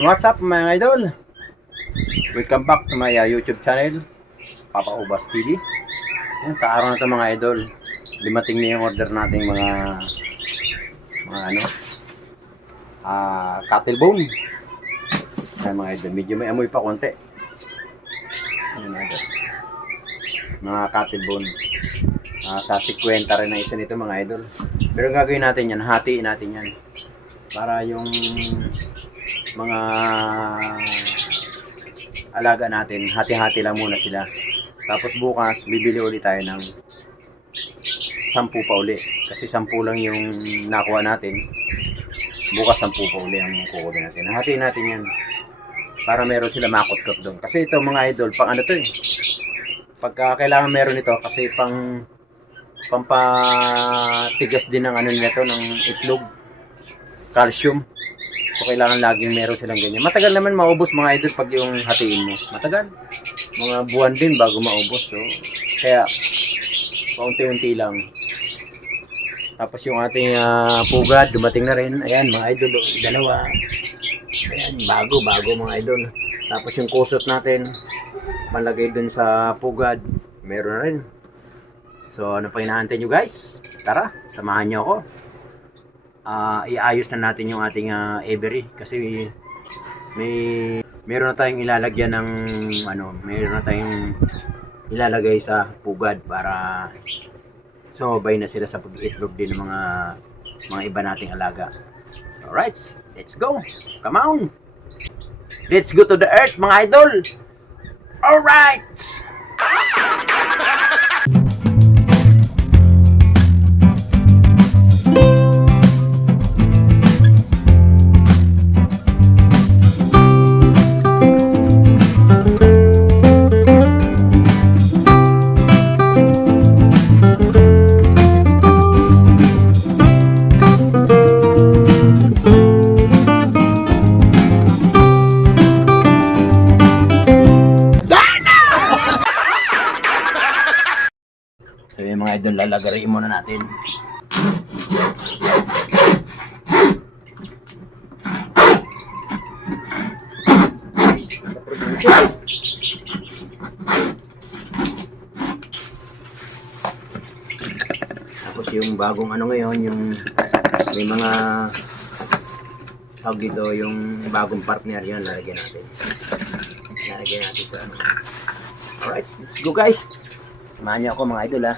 What's up mga idol? Welcome back to my YouTube channel, Papa Ubas TV. Yan, sa araw na ito mga idol, dumating na yung order nating mga cattle bone. Yan mga idol, medyo may amoy pa konti. Yan mga idol, mga cattle bone. Sa 50 rin na isa nito mga idol. Pero gagawin natin yan, hatiin natin yan. Para yung mga alaga natin, hati-hati lang muna sila. Tapos bukas, bibili ulit tayo ng 10 pa uli. Kasi 10 lang yung nakuha natin. Bukas 10 pa uli ang kukunin natin. Hatiin natin yan. Para meron sila makot-kot doon. Kasi ito mga idol, pang ano to eh. Pagka kailangan meron ito, kasi pampatigas din ng ano nila to, ng itlog. Calcium. So, kailangan laging meron silang ganyan. Matagal naman maubos mga idol pag yung hatiin mo. Matagal. Mga buwan din bago maubos. So, kaya, paunti-unti lang. Tapos yung ating pugad, dumating na rin. Ayan, mga idol, dalawa. Ayan, bago mga idol. Tapos yung kusot natin, malagay dun sa pugad. Meron na rin. So, ano pa hinahantay nyo guys? Tara, samahan nyo ako. Iayos na natin yung ating aviary kasi meron na tayong ilalagyan ng meron na tayong ilalagay sa pugad para sumabay na sila sa pag-itlog din ng mga iba nating alaga. Alright, let's go. Come on. Let's go to the earth mga idol. Alright. So yung mga idol, lalagarin muna natin. Tapos yung bagong ngayon, yung may mga tawag dito, yung bagong partner yun, lalagyan natin. Lalagyan natin sa Alright, let's go guys. Samahan niyo ako mga idol ha.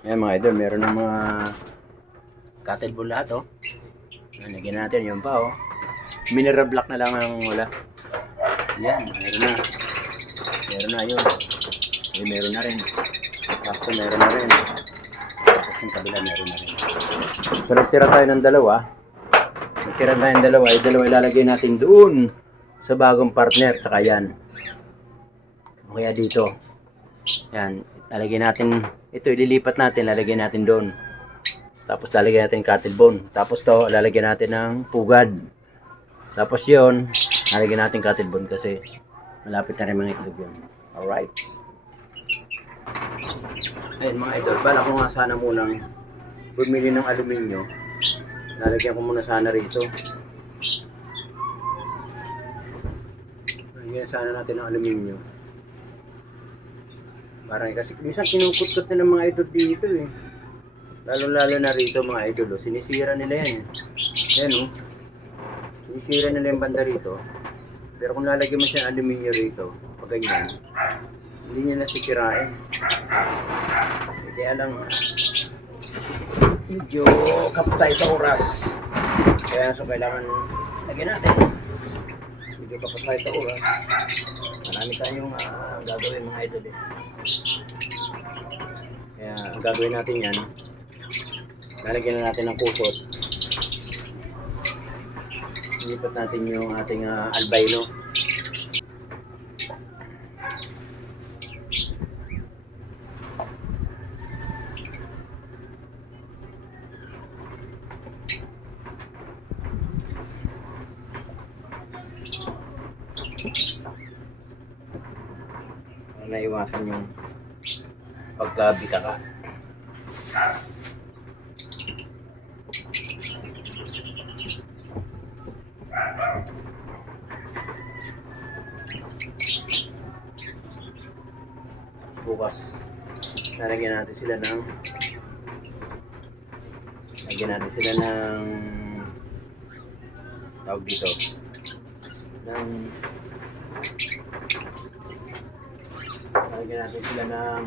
Ayan mga idol, meron ng mga cattle bone lahat oh. Lagyan natin yung pa oh. Mineral block na lang ang wala. Ayan, meron na. Meron na yun. Ay, meron na rin. Tapos meron na rin. Tapos yung kabila meron na rin. So nagtira tayo ng dalawa. Yung dalawa ilalagay natin doon sa bagong partner. Tsaka yan. O kaya dito. Yan. Lalagyan natin, ito ililipat natin, lalagyan natin doon. Tapos lalagyan natin cattle bone. Tapos to, lalagyan natin ng pugad. Tapos yun, lalagyan natin cattle bone kasi malapit na rin mga itlog yun. Alright. Ayun mga idol, bala ko nga sana munang bumili ng aluminyo. Lalagyan ko muna sana rito. Lalagyan sana natin ng aluminyo. Parang kasi minsan kinukut-kut na ng mga idol dito eh. Lalo na rito mga idol. Oh. Sinisira nila yan. Yan oh. Sinisira nila yung banda rito. Pero kung lalagyan mo siya ng aluminyo rito, pag ganyan, hindi niya nasisirain. Kaya lang, medyo kaptay sa oras. Kaya so kailangan lagyan natin. Medyo kapag tayo sa oras. Marami tayong gagawin mga idol eh. Kaya ang gagawin natin yan, lalagyan na natin ng kusot. Ilipat natin yung ating albino. Para naiwasan yung pagkabitaka. Bukas lalagyan natin sila ng tawag dito ng lalagyan natin sila ng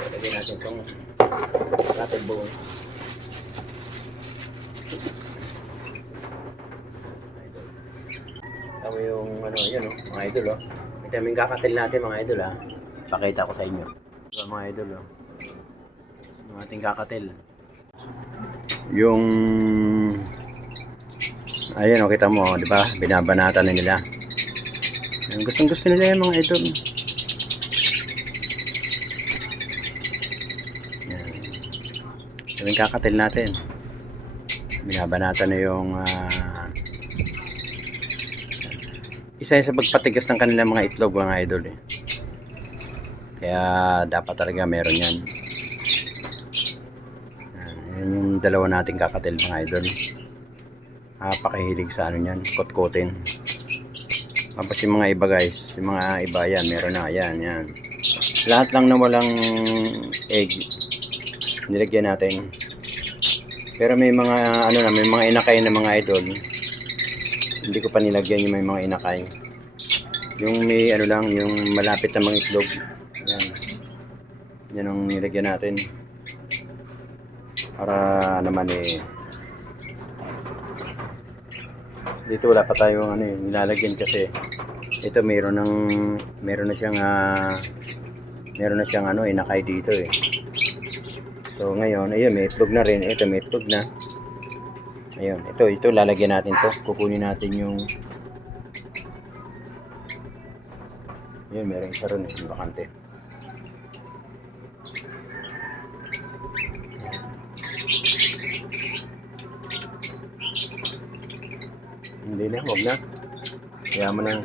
lalagyan natin itong natin buo. Tama yung yun mga idol May taming kakatil natin mga idol Pakita ko sa inyo. Diba, mga idol yung ating kakatil. Yung ayun kita mo di ba? Binabanatan na nila. Gustong gusto nila yung mga idol. Yan. Taming kakatil natin. Binabanatan na yung isa sa pagpatigas ng kanilang mga itlog mga idol Kaya dapat talaga meron yan. Yan yung dalawa nating kakatil mga idol. Napakahilig sa yan, kot-kotin. Tapos yung mga iba guys, yung mga iba yan, meron na yan. Lahat lang na walang egg, nilagyan natin. Pero may mga may mga inakay na mga idol. Hindi ko pa nilagyan yung may mga inakay. Yung may lang, yung malapit na mga itlog. Yan. Yan ang nilagyan natin. Para naman dito wala pa tayong nilalagyan kasi ito meron na siyang inakay dito So ngayon, ayun may itlog na rin. Ito may itlog na. Ayun, ito lalagyan natin to. Kukunin natin yung meron isa rin yung bakante. Hindi na, huwag na. Kaya mo na.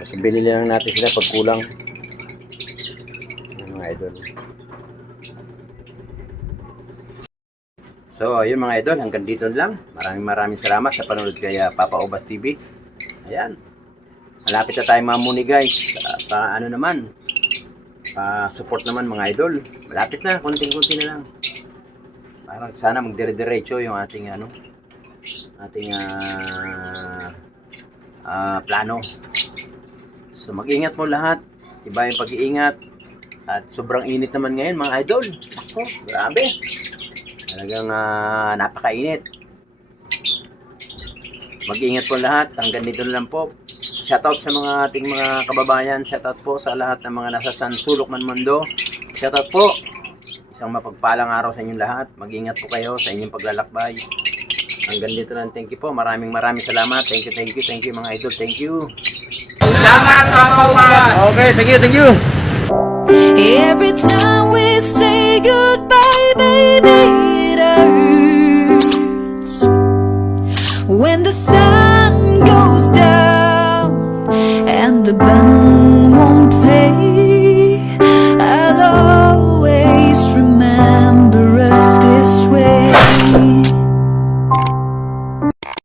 Kasi binili lang natin sila pag kulang. Mga idol. So, ayun mga idol, hanggang dito lang. Maraming salamat sa panonood kay Papa Obas TV. Ayan. Malapit na tayo mamuni guys. Support naman mga idol. Malapit na, konting-konti na lang. Para sana magdire-diretso yung ating plano. So, mag-ingat mo lahat. Iba yung pag-iingat. At sobrang init naman ngayon mga idol. Grabe. Talagang napakainit. Mag-iingat po lahat. Hanggang dito na lang po. Shoutout sa mga ating mga kababayan. Shoutout po sa lahat ng mga nasa sulok man mundo. Shoutout po. Isang mapagpalang araw sa inyong lahat. Mag-iingat po kayo sa inyong paglalakbay. Hanggang dito lang. Thank you po. Maraming salamat. Thank you mga idol. Thank you. Salamat Papa Obas. Okay, thank you. Every time we say goodbye, baby, it hurts. When the sun goes down and the band won't play.